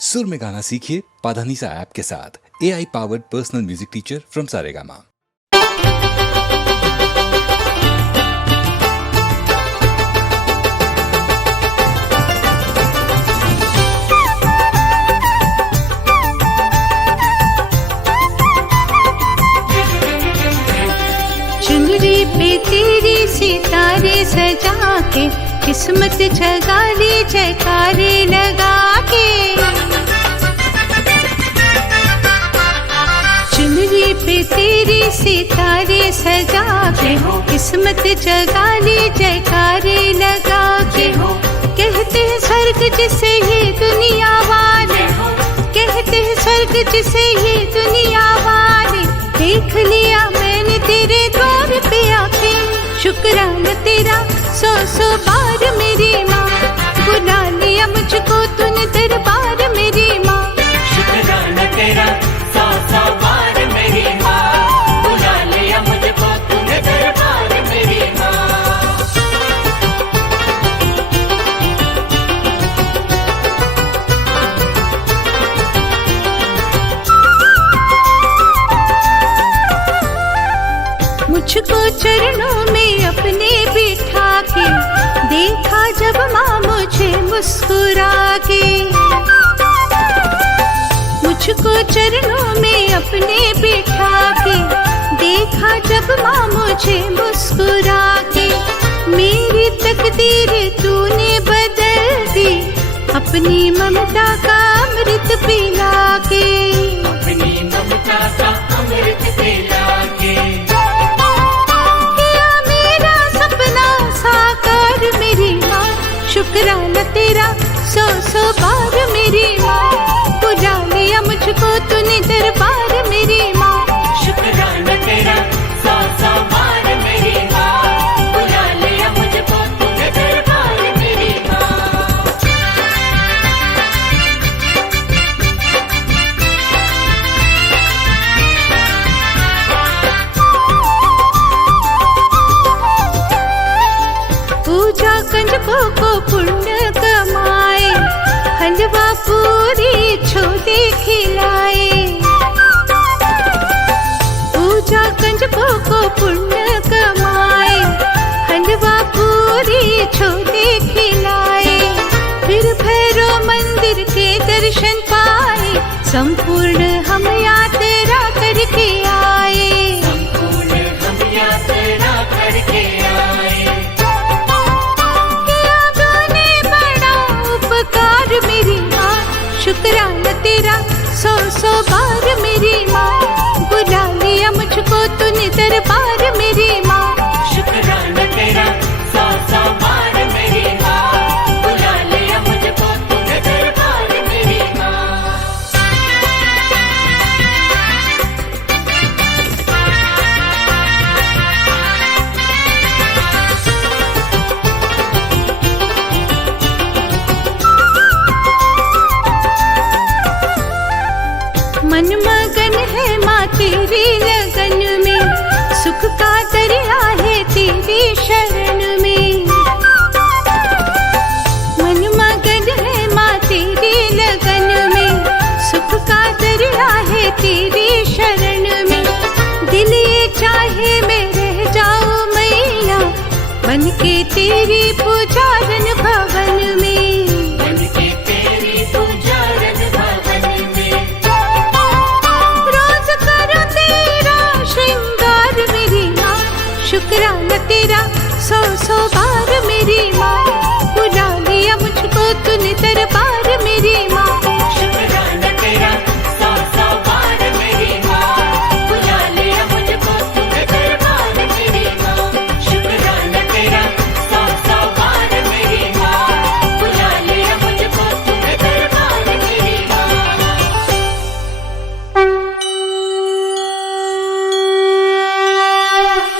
सुर में गाना सीखिए पाधानीसा ऐप के साथ। AI powered personal music teacher from Saregama. चुनरी पे तेरी सितारे सजा के किस्मत जगा ली जयकारे लगा के। चुनरी पे तेरी सितारे सजा के किस्मत जगा ली जयकारे लगा के। कहते हैं स्वर्ग जिसे ये दुनिया वाले, कहते हैं स्वर्ग जिसे ये दुनिया वाले। देख लिया मैंने तेरे द्वार पे आके, शुक्राना तेरा सौ सौ बार मेरी माँ। बुला लिया मुझको तूने दरबार मेरी माँ। शुक्राना तेरा सौ सौ बार मेरी माँ। बुला लिया मुझको तूने दरबार मेरी माँ। मुझको चरणों में अपने बिठा के, देखा जब माँ मुझे मुस्कुरा के। मुझको चरणों में अपने बिठा के, देखा जब माँ मुझे मुस्कुरा के। मेरी तकदीर तूने बदल दी, अपनी ममता का अमृत पिला के। अपनी ममता का अमृत पिला के। मेरी माँ शुक्राना तेरा सौ सौ बार मेरी माँ। बुला लिया मुझको तूने दरबार मेरी माँ। शुक्राना तेरा सौ सौ बार मेरी माँ। बुला लिया मुझको तूने दरबार मेरी माँ। पूजा कंजकों को पुण्य कमाए, हलवा पूरी छोले खिलाए। पूजा कंजकों को पुण्य कमाए, हलवा पूरी छोले खिलाए। फिर भैरव मंदिर के दर्शन पाए, संपूर्ण हम यात्रा करके आए। संपूर्ण हम यात्रा करके आए। मेरी माँ शुक्राना तेरा सौ सौ बार मेरी माँ। बुला लिया मुझको तूने दरबार मेरी माँ। शुक्राना तेरा सौ सौ बार मेरी माँ। बुला लिया मुझको तूने दरबार मेरी माँ। मन मगन है माँ तेरी लगन में, सुख का दरिया है तेरी शरण में। मन मगन है माँ तेरी लगन में, सुख का दरिया है तेरी शरण में। दिल ये चाहे मैं रह जाऊं मैया, बन के तेरी पुजारन भवन में। बन के तेरी पुजारन भवन में। रोज करो तेरा श्रृंगार मेरी माँ। शुक्राना तेरा सौ सौ बार मेरी माँ। बुला लिया मुझको तूने दरबार मेरी माँ। शुक्राना तेरा सौ सौ बार मेरी माँ। बुला लिया मुझको तूने दरबार मेरी माँ। शुक्राना तेरा सौ सौ बार मेरी माँ। बुला लिया मुझको तूने दरबार मेरी माँ।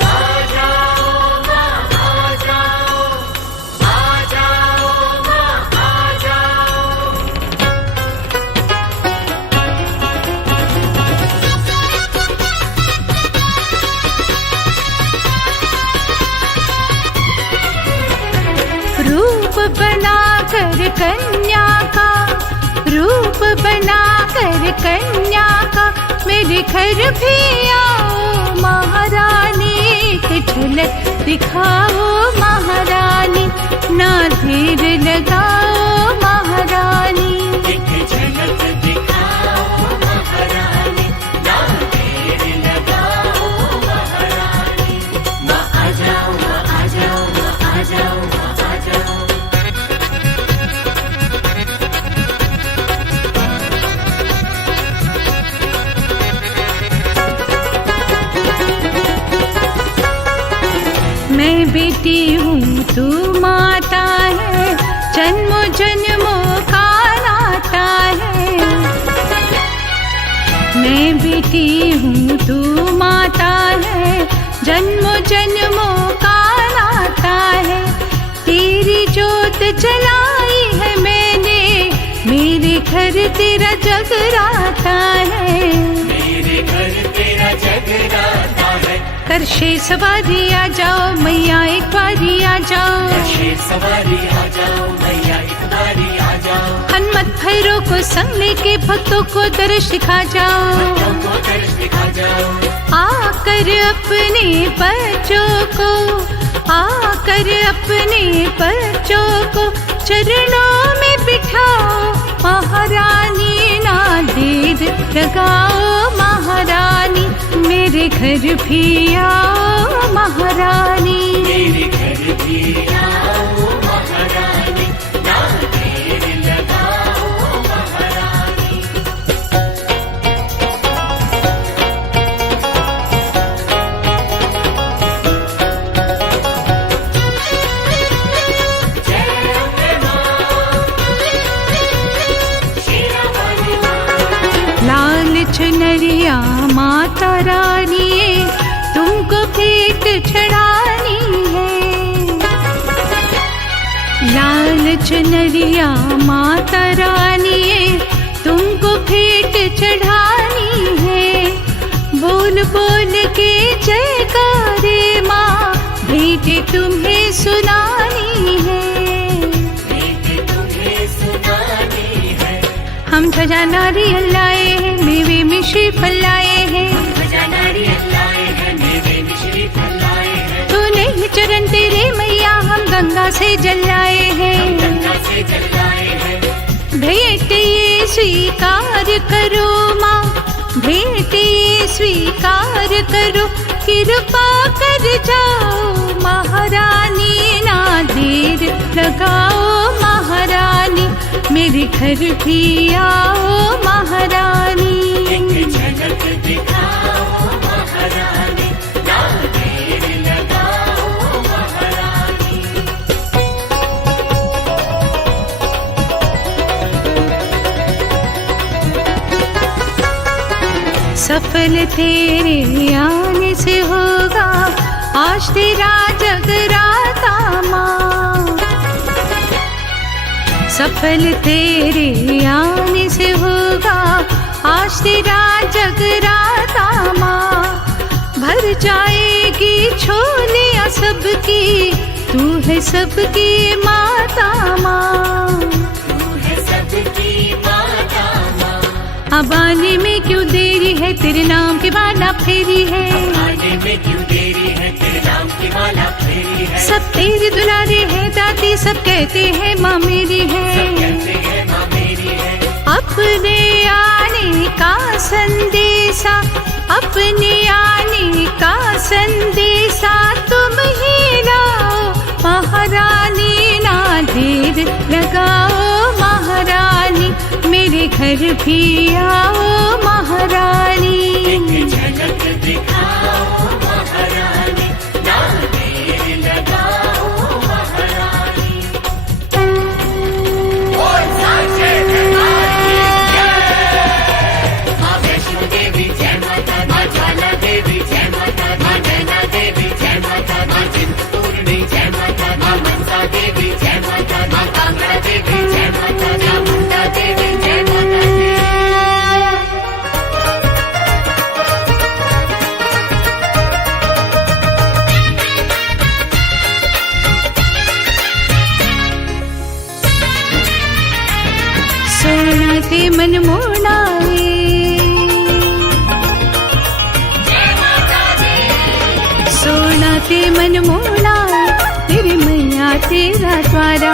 आ जाओ माँ आ जाओ, आ जाओ माँ आ जाओ। रूप बना कर कन्या का, रूप रूप बना कर कन्या का मेरे घर भी आओ महारानी, एक झलक दिखाओ महारानी, ना देर लगाओ महारानी। एक झलक दिखाओ महारानी, ना देर लगाओ महारानी। माँ आ जाओ, माँ आ जाओ, माँ आ जाओ, माँ आ जाओ। मैं बेटी हूँ तू माता है, जन्मों जन्मों का नाता है। मैं बेटी हूँ तू माता है, जन्मों जन्मों का नाता है। तेरी जोत जलाई है मैंने, मेरे घर तेरा जगराता है। मेरे घर तेरा जगराता है। कर शेर सवारी आ जाओ मैया एक बारी आ जाओ, शेर सवारी आ जाओ मैया एक बारी आ जाओ। हनुमत भैरव को संग लेके भक्तों को दर्श दिखा जाओ, भक्तों को दर्श दिखा जाओ। आकर अपने बच्चों को, आकर अपने बच्चों को चरणों में बिठाओ महारानी, ना देर लगाओ महारानी, मेरे घर भी आओ महारानी। मेरे घर भी आओ महारानी, ना देर लगाओ महारानी। जय अम्बे माँ, शेरावाली माँ। लाल चुनरिया माता रानी तुमको भेंट चढ़ानी है। लाल चुनरिया माता रानी तुमको भेंट चढ़ानी है। बोल बोल के जयकारे माँ भेंट तुम्हें सुनानी है। भेंट तुम्हें सुनानी है। हम ध्वजा नारियल लाए हैं, मेवे मिश्री फल लाए हैं। ध्वजा नारियल लाए हैं, मेवे मिश्री फल लाए हैं। तूने ही चरण तेरे मैया हम गंगा से जल लाए हैं। गंगा से जल लाए हैं। भेंट ये स्वीकार करो माँ, भेंट ये स्वीकार करो, कृपा कर जाओ महारानी, ना देर लगाओ महारानी, मेरे घर भी आओ महारानी। एक झलक दिखाओ महारानी, ना देर लगाओ महारानी। सफल तेरे आने से होगा आज तेरा जगराता माँ। सफल तेरे आने से होगा आज तेरा जगराता माँ। भर जाएगी झोलियाँ सबकी, तू है सबकी माता माँ। तू है सबकी माता माँ। अब आने में क्यों देरी है, तेरे नाम की माला फेरी है। आने में क्यों देरी है, तेरे नाम की माला फेरी है। सब तेरे दुलारे हैं दादी, सब कहते हैं माँ मेरी है। कहते हैं माँ मेरी है। अपने आने का संदेशा, अपने आने का संदेशा तुम ही लाओ महारानी, ना देर लगाओ महारानी, मेरे घर भी आओ महारानी। एक झलक दिखाओ महारानी, ना देर लगाओ महारानी। बोल साचे दरबार की जय। माँ वैष्णो देवी जय माता, माँ ज्वाला देवी जय माता, माँ नैना देवी जय माता, माँ चिंतपूर्णी जय माता, माँ मनसा देवी जय माता, माँ कांगड़ा देवी जय माता, चामुंडा देवी जय माता दी। मन मोड़ाए। सोना ते मन मोड़ाए तेरी मैया तेरा द्वारा,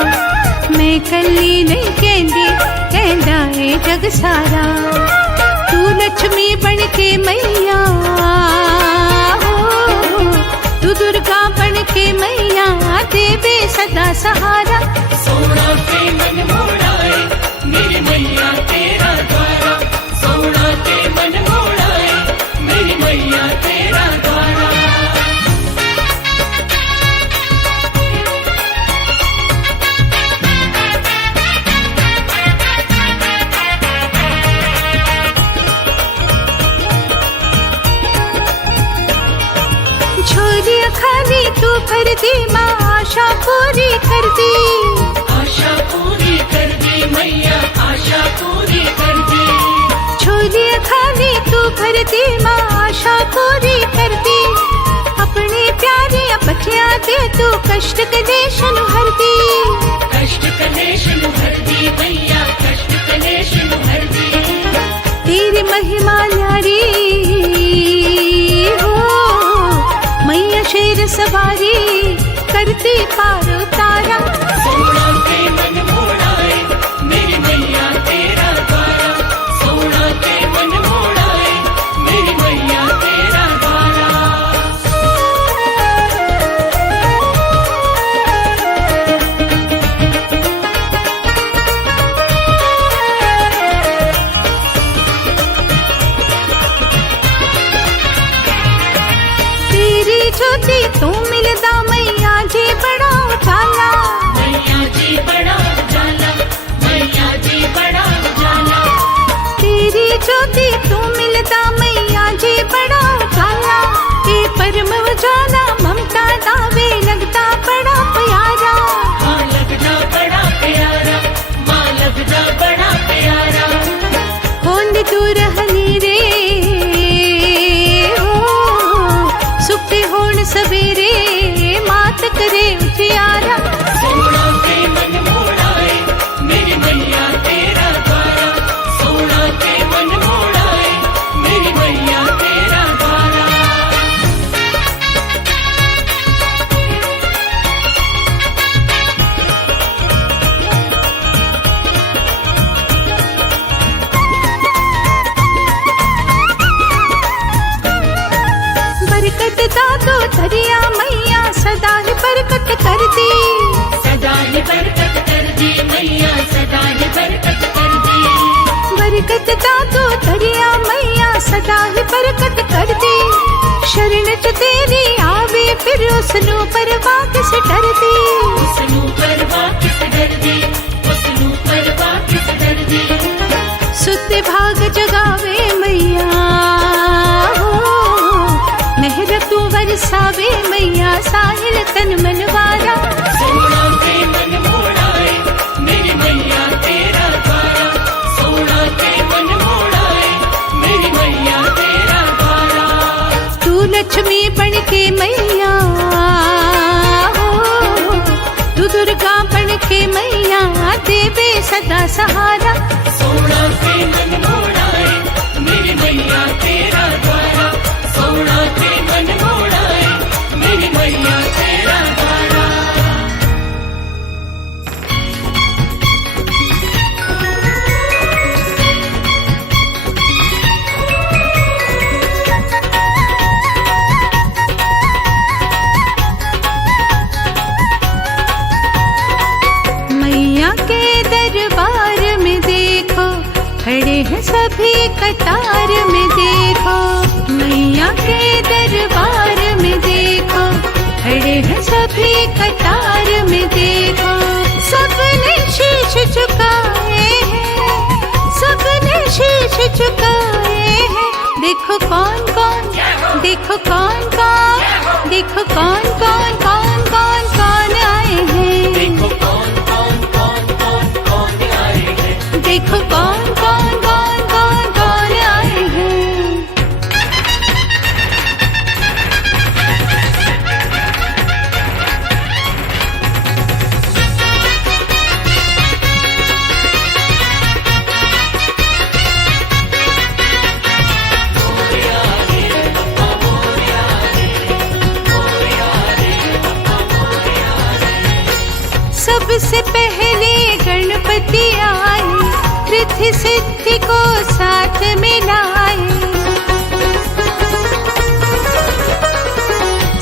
मैं कली नहीं कहंदी कहंदा है जग सारा। तू लक्ष्मी बन के मैया हो, तू दुर्गा बन के मैया देवे सदा सहारा। सोना के मन मोड़ाए मेरी मैया तेरा द्वारा, सोना के मन मोड़ाए मेरी मैया तेरा द्वारा। झोली खाली तू भर दी माँ आशा पूरी कर दी, आशा पूरी कर दी मैया आशा पूरी कर दी। झोली खाली तू भर दी माँ आशा पूरी कर दी। अपने प्यारे बच्चियां दे तू कष्ट कलेश हर दी, कष्ट कलेश हर दी मैया कष्ट कलेश हर दी। तेरी महिमा न्यारी हो मैया शेर सवारी करती पार उतारा। सोना के मन मोड़ाए मेरी मैया तेरा द्वारा, सोना के मन मोड़ाए मेरी मैया तेरा द्वारा। तेरी ज्योति तू मिलदा मैया जी बड़ा उजाला, मैया जी बड़ा उजाला मैया जी बड़ा उजाला। तेरी ज्योति तू मिलदा मैया जी बड़ा उजाला। ए परम उजाला ममता दावे लगता बड़ा प्यारा, माँ लगदा बड़ा प्यारा, माँ लगदा बड़ा प्यारा। होंद दूर हनीरे हो सुखते होण सवेरे मात करे उजियारा। सोना के मन मोड़ाए मेरी मैया तेरा द्वारा, सोना के मन मोड़ाए मेरी मैया तेरा द्वारा। बरकत दादो धरिया मैया सदा ही बरकत कर दी, सदा ही बरकत कर दी मैया सदा ही बरकत कर दी। बरकत दादो धरिया मैया सदा ही बरकत कर दी। शरण च तेरी आवे फिर उसनु परवाह किस डर दी, उसनू परवाह किस डर दी, उसनू परवाह किस डर दी। सुते भाग जगावे मैया हो, मेहर तू बरसावे मैया साहिल तन मनवारा। सोना के मन मोड़ाए मेरी मैया तेरा द्वारा, सोना के मन मोड़ाए मेरी मैया तेरा द्वारा। तू लक्ष्मी बन के मैया हो, तू दुर्गा बन के मैया देवे सदा सहारा। सोना के मन मोड़ाए मेरी मैया तेरा द्वारा, सोना के मन मोड़ाए मेरी मैया तेरा द्वारा। मैया के दरबार में देखो खड़े हैं सभी कतार में देखो, मैया के दरबार में देखो खड़े हैं सभी कतार में देखो। सबने शीश झुकाए हैं, सबने शीश झुकाए हैं। देखो कौन कौन, देखो कौन कौन, देखो कौन कौन कौन कौन कौन आए हैं। देखो कौन कौन कौन कौन कौन आए हैं, देखो कौन कौन कौन कौन कौन आए हैं। सबसे पहले गणपति आए, रिद्धि सिद्धि को साथ मिलाए।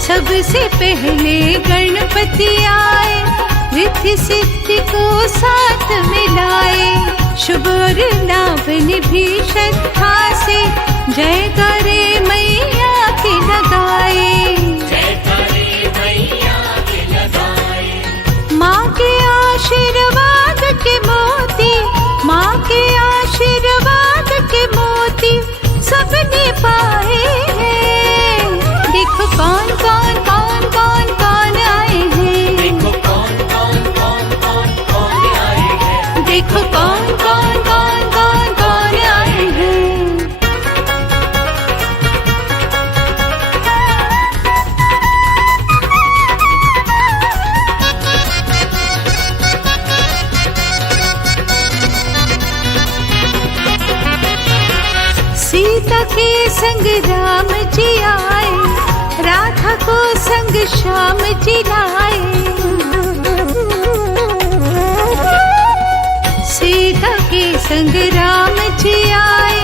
सबसे पहले गणपति आए, रिद्धि सिद्धि को साथ मिलाए। शुभ और लावन भी श्रद्धा से जयकारे मैया की लगाए। माँ के आशीर्वाद के मोती, माँ के आशीर्वाद के मोती सबने पाए हैं। देखो कौन कौन कौन कौन कौन आए हैं, देखो कौन कौन कौन कौन कौन आए हैं, देखो कौन कौन कौन कौन कौन आए हैं। सीता के संग राम जी आए, राधा को संग श्याम जी लाए। सीता के संग राम जी आए,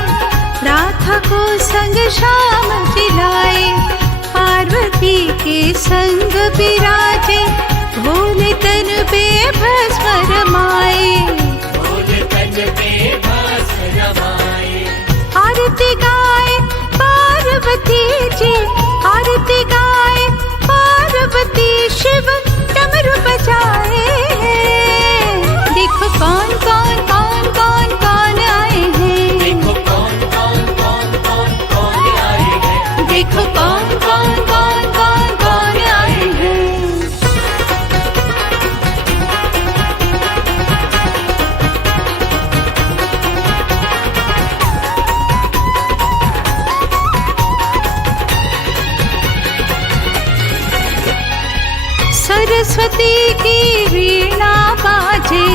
राधा को संग श्याम जी लाए। पार्वती के संग विराजे, भोले तन पे भस्म रमाए। आरती गाए पार्वती जी, आरती गाए पार्वती, शिव डमरू बजाए। देखो कौन कौन कौन कौन कौन आए हैं, देखो कौन कौन कौन कौन कौन आए हैं, देखो कौन कौन कौन कौन कौन आए हैं। सरस्वती की वीणा बाजे,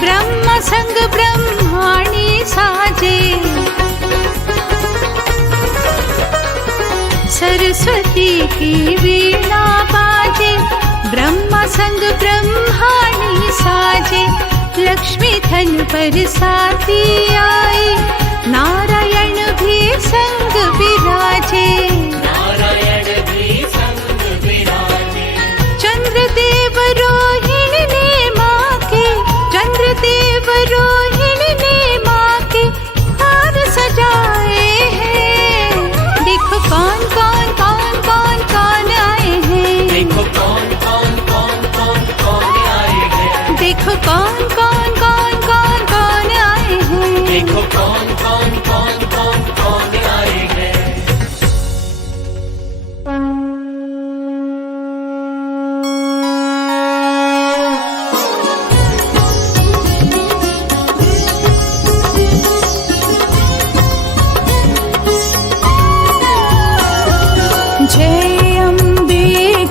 ब्रह्म संग ब्रह्माणी साजे। सरस्वती की वीणा बाजे, ब्रह्म संग ब्रह्माणी साजे। लक्ष्मी धन बरसाती आई, नारायण भी संग विराजे। चंद्रदेव रोहिणी ने माँ के, चंद्रदेव रोहिणी ने माँ के हार सजाए हैं। देखो कौन कौन कौन कौन कौन आए हैं, देखो कौन कौन कौन कौन कौन आए हैं, देखो कौन कौन कौन कौन कौन आए हैं, देखो कौन कौन कौन कौन कौन आए हैं। जय अम्बे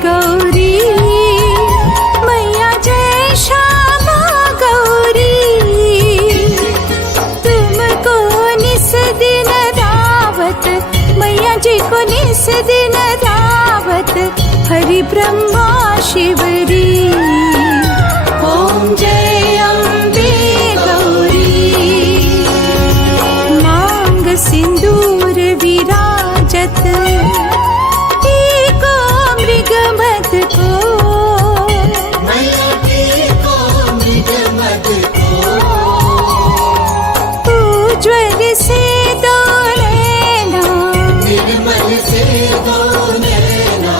गौरी मैया, जय श्यामा गौरी। तुमको निस दिन दावत, मैया जी को निस दिन दावत, हरि ब्रह्मा शिवरी। ओम जय अम्बे गौरी। मांग सिंदूर विराजत, मृगमद को उज्ज्वल से दो नैना, निर्मल से दो नैना,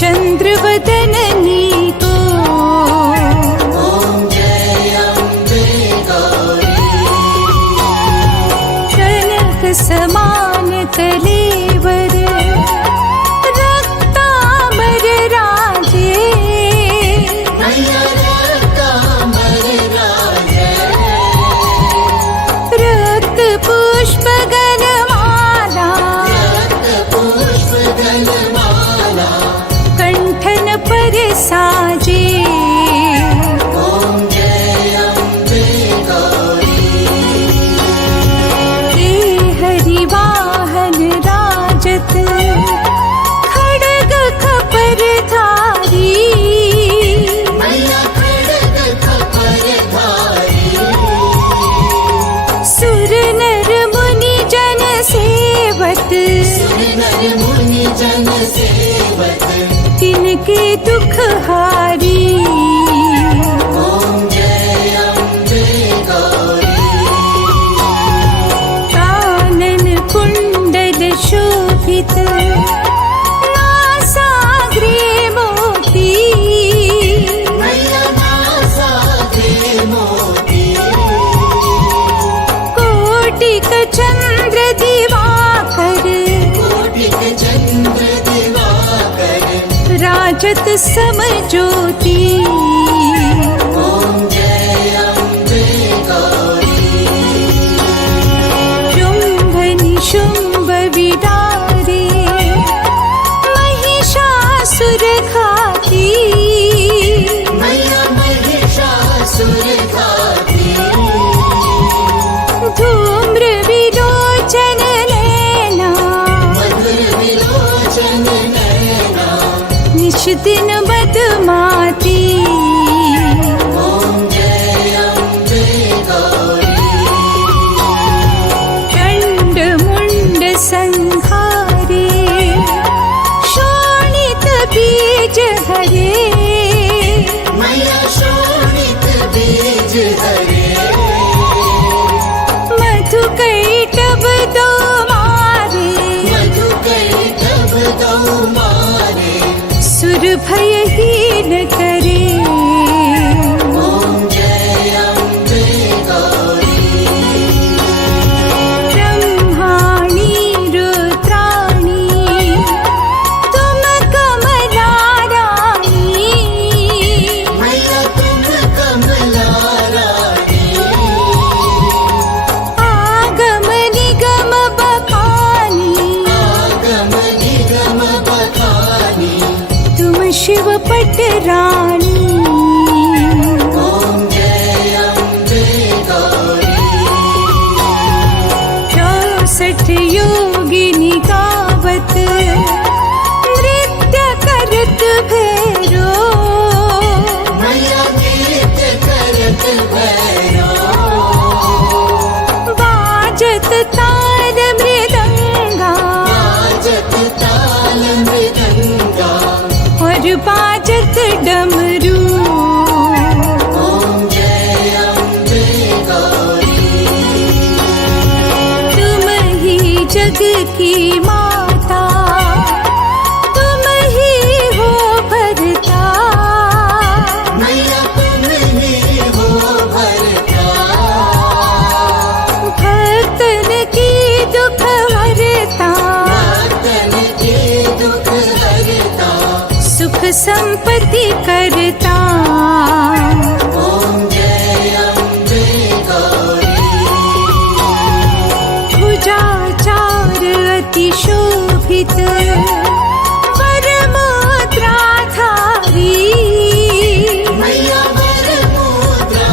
चंद्र बदननी को। ओम जय अम्बे गौरी। कनक समान कलेवर, साजे। ओम जय अम्बे गौरी। हरि वाहन राजत, सुर नर मुनि जन सेवत, नर मुनि जन सेवत, तिनके दुख हारी। ओम जय अम्बे गौरी। कानन कुंडल शोभित, नासाग्रे मोती, मैया नासाग्रे मोती, कोटिक चंद्र दिवाकर, कोटिक चंद्र दिवाकर, राजत सम ज्योति। ओम जय अम्बे गौरी। शुंभ निशुंभ विदारे, महिषासुर घाती, मैया महिषासुर घाती, धूम्र विलोचन नैना, मधुर विलोचन नैना, निश दिन बदमाती। ओम जय अम्बे गौरी। चंड मुंड संहारे, शोणित बीज हरे, मैया शोणित बीज हरे, मधु कैटभ दो मारे, मधु कैटभ दो मारे, सुर भयहीन करे। ओम जय अम्बे गौरी। ब्रह्माणी रुद्राणी, तुम कमला रानी, मैया तुम कमला रानी, आगम निगम बखानी, आगम निगम बखानी, तुम शिव पट रानी। ओम जय अम्बे गौरी। 64 योगिनी गावत, नृत्य करत भैरो, मैया नृत्य करत भैरो, बाजत ताल मृदंगा, बाजत ताल मृदंगा, और बाजत डमरू। ओम जय अम्बे गौरी। तुम ही जग की माता, तुम ही हो भरता, मैया तुम ही हो भरता, भक्तन की दुख हरता, भक्तन के दुख हरता। सुख संपत्ति करता। ओम जय अम्बे गौरी। भुजा चार अति शोभित, वरमुद्राधारी, मैया वरमुद्राधारी,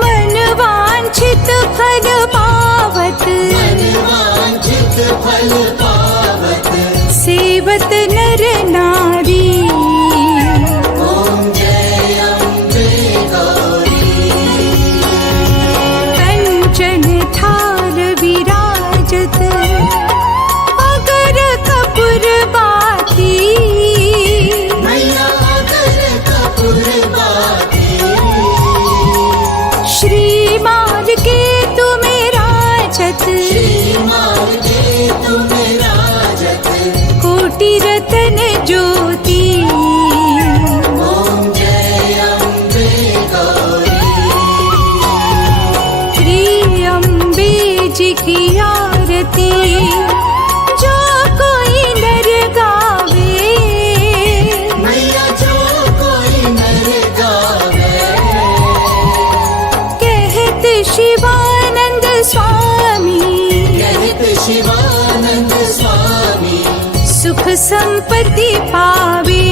मन वांछित फल पावत, मनवांछित फल पावत, सेवत नर नारी। ओम जय अम्बे गौरी। कंचन थाल विराजत, अगर कपूर बाती, मैया अगर कपूर बाती, श्रीमाल के तुम्हें राजत, श्रीमान के तुम राजत, कोटि रतन ज्योति। ओम जय अम्बे गौरी। श्री अम्बे जी की आरती, जो कोई नर गावे, मैया जो कोई नर गावे, कहत शिवानंद स्वामी, कहत शिवानंद स्वामी, सुख संपत्ति पावे।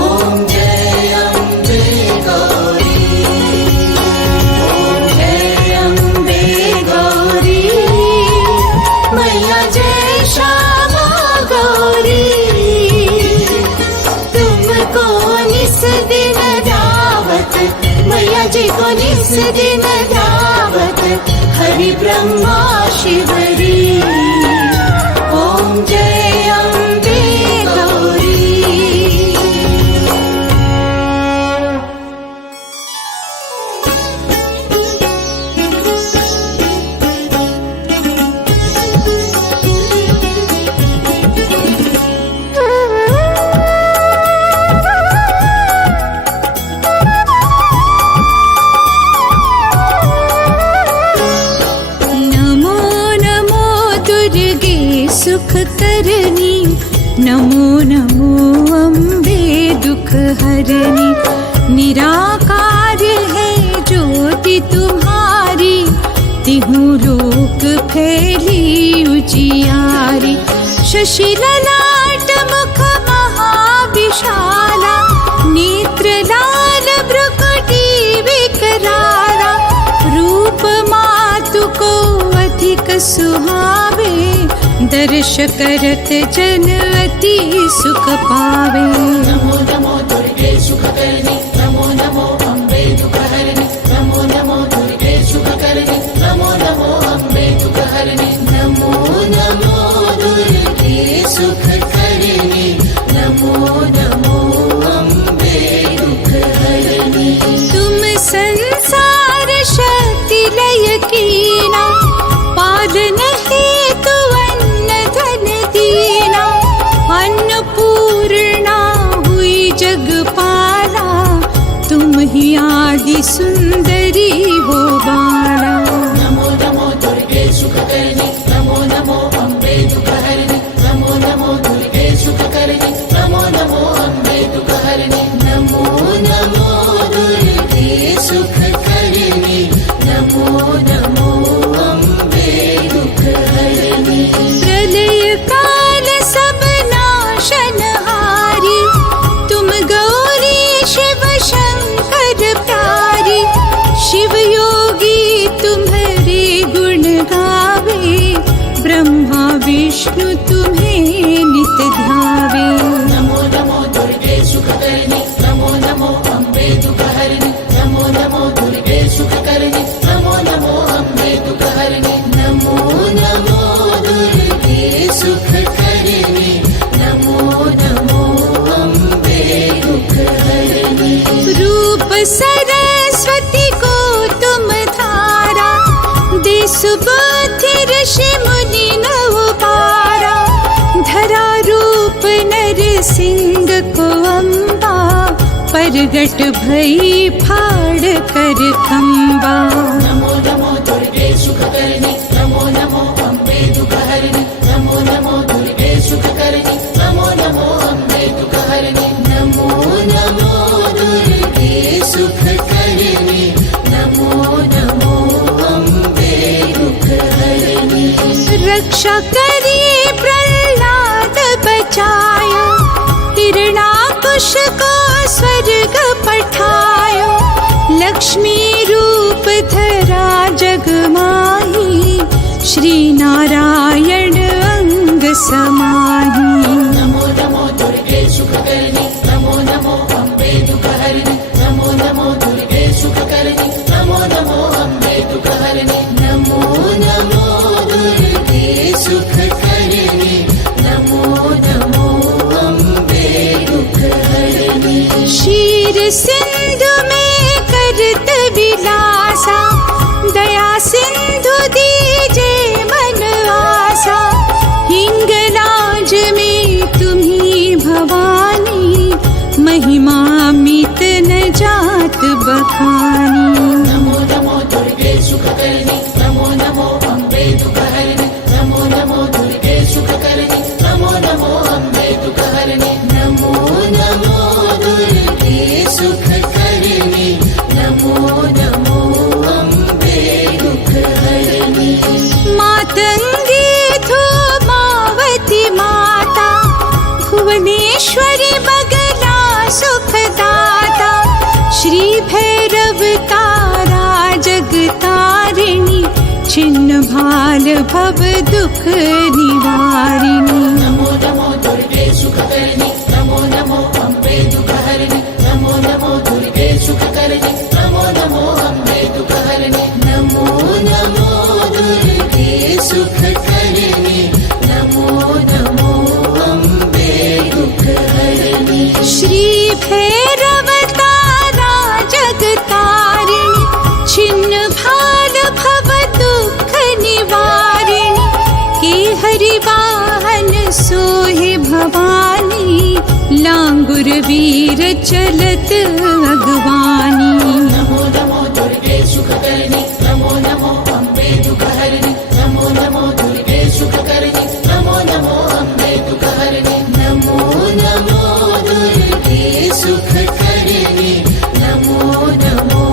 ओम जय अम्बे गौरी। ओम जय अम्बे गौरी। मैया जय श्यामा गौरी, तुमको निस दिन दावत, मैया जी को निस निस दिन गावत हरि ब्रह्मा शिवरी। ओम जय अम्बे गौरी। नमो नमो दुर्गे सुख करनी, नमो नमो अम्बे दुख हरनी। निराकार है ज्योति तुम्हारी, तिहु लोक फैली उजियारी। शशि ललाट मुख महाविशाला, नेत्र लाल भ्रुकुटी विकराला। रूप मातु को अधिक सुहावे, दर्श करत जन अति सुख पावे। नमो नमो दुर्गे सुख करनी, नमो नमो अम्बे दुख हरनी। नमो नमो दुर्गे सुख करनी, नमो नमो अम्बे दुख हरनी। नमो नमो दुर्गे सुख करनी, नमो नमो अम्बे दुख हरनी। तुम संसार शक्ति लय कीना, पालन हेतु अन्न धन दीना। अन्नपूर्णा हुई जगपाला, तुम ही आदि सुंदरी हो बाला। नमो नमो दुर्गे सुख करनी, नमो नमो अम्बे दुख हरनी। नमो नमो दुर्गे सुख करनी, नमो नमो अम्बे दुख हरनी। नमो नमो दुर्गे सुख करनी, नमो नमो अम्बे दुख हरनी। प्रलय काल सब नाशनहारी, तुम गौरी शिव शंकर प्यारी। शिव योगी तुम्हारे गुण गावे, ब्रह्मा विष्णु तुम्हें नित ध्यावे। नमो नमो दुर्गे सुख करनी, नमो नमो अम्बे दुख हरनी। नमो नमो दुर्गे सुख करनी, नमो नमो अम्बे दुख हरनी। नमो नमो दुर्गे सुख करनी, नमो नमो अम्बे दुख हरनी। रूप सरस्वती को तुम धारा, दे सुबुद्धि ऋषि मुनि नव पारा। धरा रूप नर सिंह को अम्बा, परगट भई फाड़ कर खम्बा। नमो नमो दुर्गे सुख करनी, नमो नमो अम्बे दुख हरनी। नमो नमो दुर्गे सुख करनी, नमो नमो अम्बे दुख हरनी। नमो नमो दुर्गे सुख करनी, नमो नमो अम्बे दुख हरनी। रक्षा करी प्रहलाद बचायो, हिरणाकुश को स्वर्ग पठायो। लक्ष्मी रूप धरा जग माही, श्री नारायण अंग समाही। नमो नमो दुर्गे सुख करनी, नमो नमो अम्बे दुख हरनी। नमो नमो दुर्गे सुख करनी, नमो नमो अम्बे दुख हरनी। नमो नमो दुर्गे सुख करनी, नमो नमो अम्बे दुख हरनी। क्षीर सिंधु में करत विलासा, दया सिंधु दीजे मन आसा। हिंगलाज में तुम्ही भवानी, महिमा मित न जात बखानी। नमो नमो दुर्गे सुख करनी, नमो नमो अम्बे दुख हरनी। नमो नमो दुर्गे सुख करनी, नमो नमो अम्बे दुख हरनी। नमो नमो दुर्गे सुख करनी, नमो नमो अम्बे दुख हरनी। मातंगी धूमावती माता, भुवनेश्वरी बगला सुखदाता। श्री भैरव तारा जगतारिणी, छिन्न भाल भव दुख निवारिणी। नमो नमो दुर्गे सुख करनी, नमो नमो अम्बे दुख हरनी। नमो नमो दुर्गे सुख करनी, नमो नमो अम्बे दुख हरणे नमो नमो दुर्गे सुख करणे नमो नमो अम्बे दुख हरणे श्री भैरवतारा जगतारिणी छिन्न भाल भव दुख निवारिणी के हरि वाहन सोहे भवानी लांगुर वीर चलत अगवानी नमो नमो दुर्गे सुख करणे नमो नमो अम्बे दुख हरणे नमो नमो दुर्गे सुख करणे नमो नमो अम्बे दुख हरणे नमो नमो दुर्गे सुख करणे नमो नमो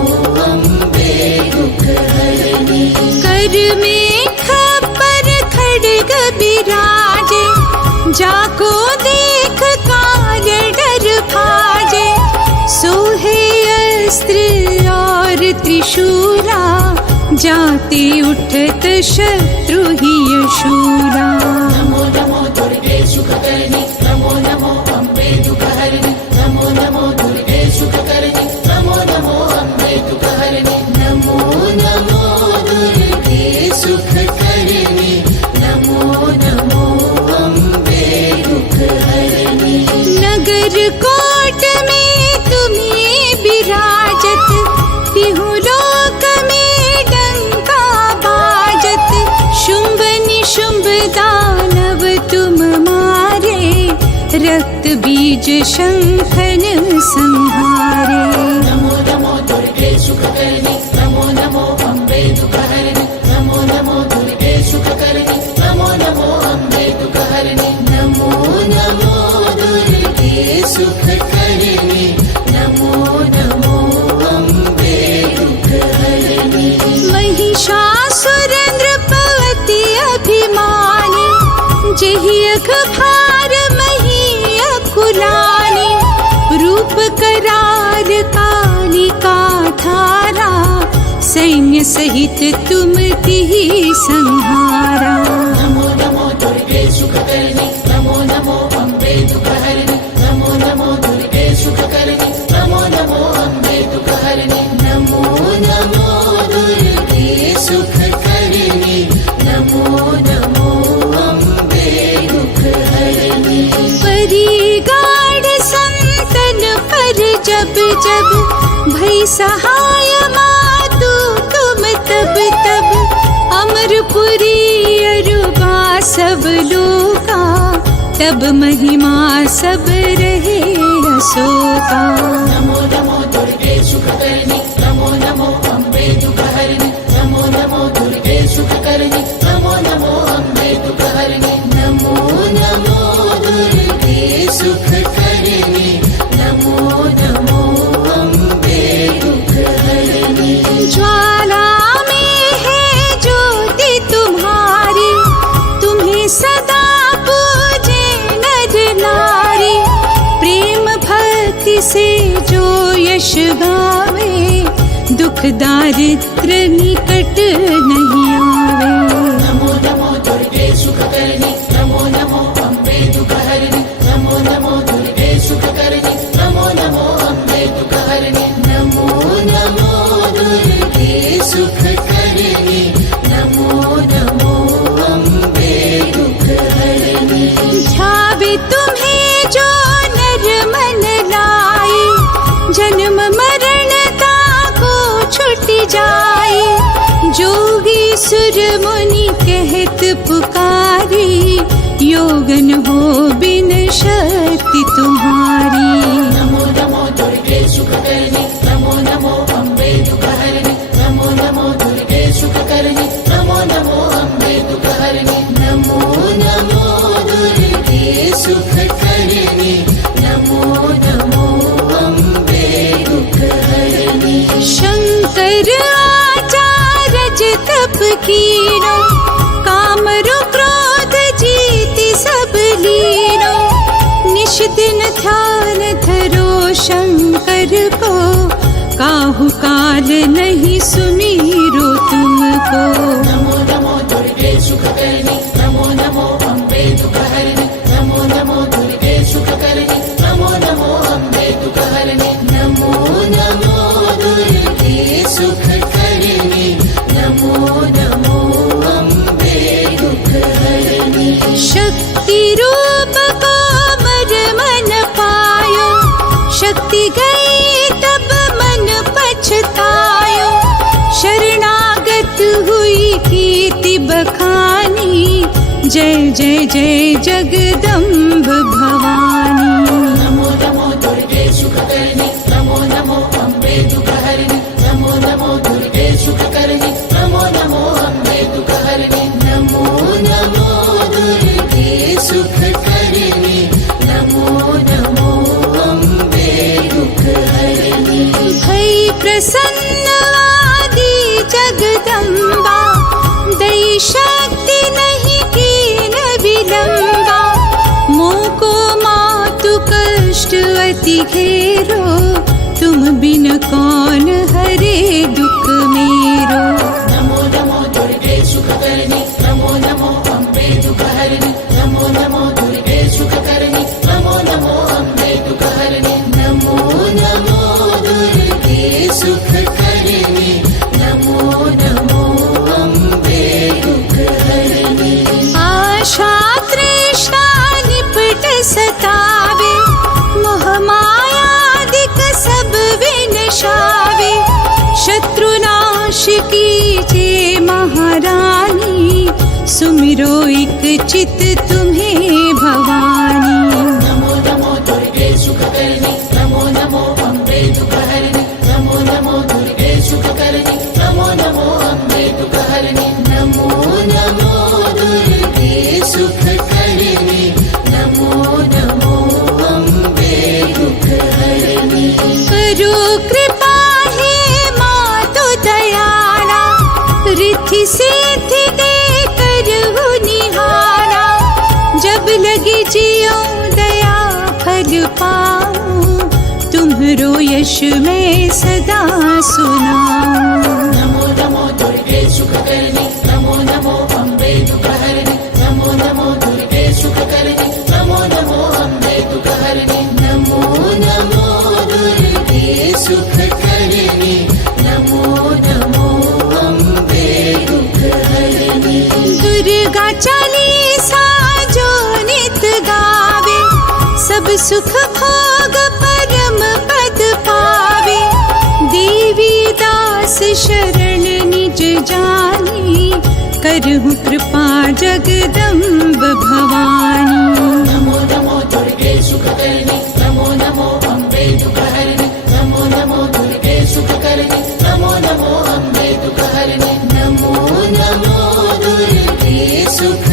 अम्बे दुख हरणे कर में खपर खड़ग बिराजे जाको देख काल डर भाजे सोहे अस्त्र और त्रिशूला जाते उठत शत्रु ही शूरा नमो नमो दुर्गे सुख करणे नमो नमो अम्बे दुख हरणे नमो नमो दुर्गे सुख करणे नमो नमो अम्बे दुख हरणे नमो नमो दुर्गे सुख करणे नमो नमो अम्बे दुख हरणे नगर कोट में तुम्हें विराजत तिहु लोक में डंका बाजत शुंभ निशुंभ दानव तुम मारे रक्त बीज शंखन संहारे नमो नमो दुर्गे सुख करणे नमो नमो अम्बे दुख हरणे नमो नमो दुर्गे सुख करणे नमो नमो अम्बे दुख हरणे नमो नमो दुर्गे सुख करणे नमो नमो अम्बे दुख हरणे महिषासुर नृपति अभिमानी जहि अघ भार मही अकुलानी रूप करार कालिका धारा सैन्य सहित तुम तिहि संहारा नमो नमो दुर्गे सुख करणे नमो नमो अम्बे दुख हरणे नमो नमो दुर्गे सुख करणे नमो नमो अम्बे दुख हरणे नमो नमो दुर्गे सुख करणे नमो नमो अम्बे दुख हरणे परी गाढ़ संतन पर जब जब भई सहाय मातु तुम तब तब अमरपुरी अरुबा सब लोका तब महिमा सब रहे अशोका नमो नमो दुर्गे सुख करणे नमो नमो अम्बे दुख हरणे नमो नमो दुर्गे सुख करणे नमो नमो अम्बे दुख हरणे नमो नमो दुर्गे सुख करणे नमो नमो अम्बे दुख हरणे ज्वाला में है ज्योति तुम्हारी तुम्हें सदा पूजे नर नारी प्रेम भक्ति से जो यश गावे दुख दारिद्र निकट नहीं आवे नमो नमो दुर्गे सुख करणे नमो नमो अम्बे दुख हरणे नमो नमो दुर्गे सुख करणे नमो नमो अम्बे दुख हरणे नमो नमो दुर्गे सुख करणे नमो नमो अम्बे दुख हरणे ध्यावे तुम्हें जो नर मन लाए जन्म मरण ताको छुट जाए जोगी सुर मुनि कहत पुकारी योगन हो बिन शक्ति तुम्हारी नमो नमो दुर्गे सुख करणे नमो नमो अम्बे दुख हरणे नमो नमो दुर्गे सुख करणे नमो नमो अम्बे दुख हरणे नमो नमो दुर्गे सुख करणे नमो नमो अम्बे दुख हरणे शंकर आचार्य तप कीनो काम रो क्रोध जीति सब लीनो निश दिन ध्यान धरो शंकर को काहू काल नहीं सुमीरो तुमको नमो नमो दुर्गे सुख करणे नमो नमो अम्बे दुख हरणे नमो नमो दुर्गे सुख करणे नमो नमो अम्बे दुख हरणे नमो नमो दुर्गे सुख करणे नमो अम्बे दुःखहरिणि शक्ति रूप को मर मन पायो, शक्ति गई तब मन पछतायो। शरणागत हुई कीर्ति बखानी, जय जय जय जगदम्ब भवानी। नमो नमो दुर्गे सुखकर्णि नमो नमो अम्बे दुःखहरिणि नमो नमो दुर्गे सुखकर्णि नमो नमो अम्बे दुःखहरिणि नमो नमो दुर्गे सुखकर्णि नमो नमो अम्बे दुःखहरिणि भई प्रसन्न आदि जगदम्बा, दई शक्ति नहीं कीन विलंबा। मोको मातु कष्ट अति घेरो, तुम बिन कौन हरे दुख मेरो। नमो नमो दुर्गे सुखकर्णि नमो नमो अम्बे दुःखहरिणि नमो नमो दुर्गे सुखकर्णि नमो नमो अम्बे दुःखहरिणि नमो नमो दुर्गे सुखकर्णि नमो नमो अम्बे दुःखहरिणि आशा तृष्णा निपट सतावे, मोह मायादिक सब विनशावे। शत्रुनाश कीजे महारानी, सुमिरो एक चित तुम्हें भवानी। नमो नमो दुर्गे सुखकर्णि नमो नमो अम्बे दुःखहरिणि नमो नमो दुर्गे सुखकर्णि नमो नमो अम्बे दुःखहरिणि नमो नमो दुर्गे सुखकर्णि नमो नमो अम्बे दुःखहरिणि करो कृपा हे मातु दयाला, रिद्धि सिद्धि दे करहु निहारा। जब लगी जियो दया फल पाऊं, तुम्हरो यश मैं सदा सुनाऊं। नमो नमो दुर्गे सुखकर्णि नमो नमो अम्बे दुःखहरिणि नमो नमो दुर्गे सुखकर्णि नमो नमो अम्बे दुःखहरिणि नमो नमो दुर्गे सुखकर्णि नमो नमो अम्बे दुःखहरिणि दुर्गा चालीसा जो नित गावे, सब सुख भोग परम पद पावे। देवी दास शरण निज जानी, करहु कृपा जगदम्ब भवानी। नमो नमो दुर्गे सुखकर्णि नमो नमो अम्बे दुःखहरिणि नमो नमो दुर्गे सुखकर्णि नमो नमो अम्बे दुःखहरिणि नमो नमो दुर्गे सुख